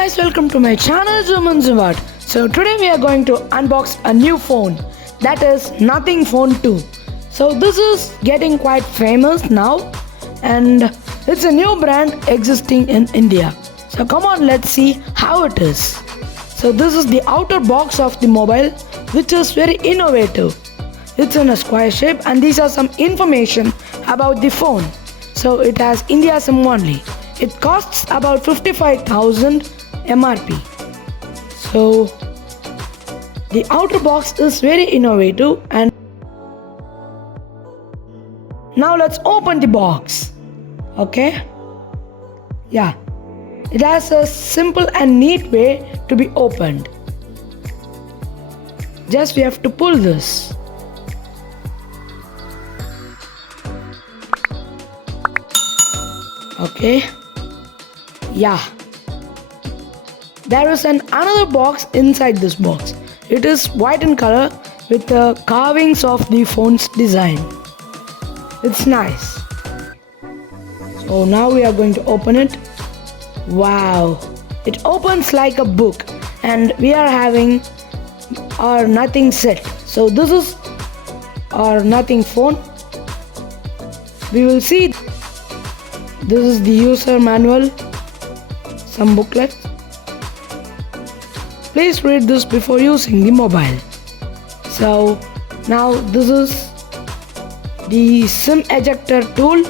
guys, welcome to my channel Zoom and Zoom Out. So today we are going to unbox a new phone, that is Nothing Phone 2. So this is getting quite famous now and it's a new brand existing in India. So come on, let's see how it is. So this is the outer box of the mobile, which is very innovative. It's in a square shape and these are some information about the phone. So it has India SIM only. It costs about 55,000 MRP. So the outer box is very innovative and now let's open the box. Okay? Yeah. It has a simple and neat way to be opened. Just we have to pull this. Okay. Yeah. There is another box inside this box. It is white in color with the carvings of the phone's design. It's nice. So now we are going to open it. Wow. It opens like a book and we are having our Nothing set. So this is our Nothing phone. We will see. This is the user manual, some booklets. Please read this before using the mobile. So now this is the SIM ejector tool.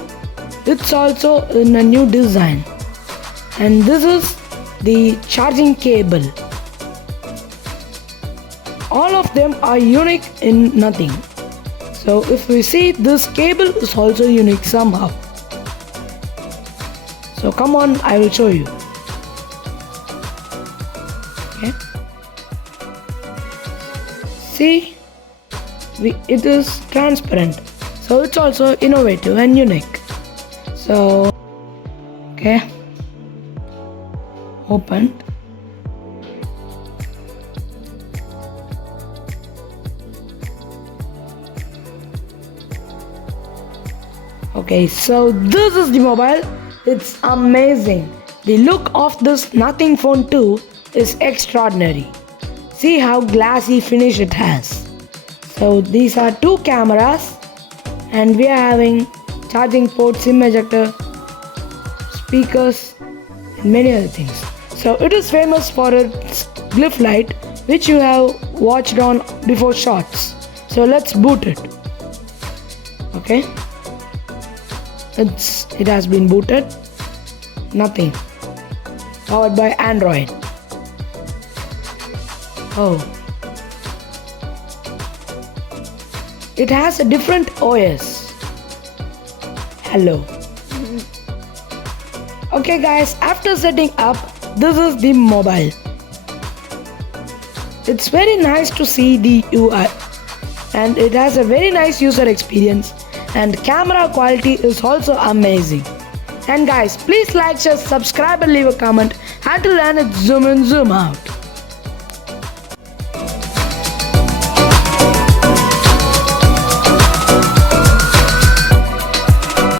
It's also in a new design. And this is the charging cable. All of them are unique in Nothing. So if we see, this cable is also unique somehow. So come on, I will show you. Okay. See, it is transparent. So it's also innovative and unique. So, okay. Open. Okay, so this is the mobile. It's amazing. The look of this Nothing Phone 2 is extraordinary. See how glassy finish it has. So these are two cameras and we are having charging port, SIM ejector, speakers and many other things. So it is famous for its glyph light, which you have watched on before shots. So let's boot it. Okay. It has been booted. Nothing. Powered by Android. Oh. It has a different OS. Hello. Okay guys, after setting up, this is the mobile. It's very nice to see the UI and it has a very nice user experience. And camera quality is also amazing. And guys, please like, share, subscribe and leave a comment. Until then, it's Zoom in, Zoom out.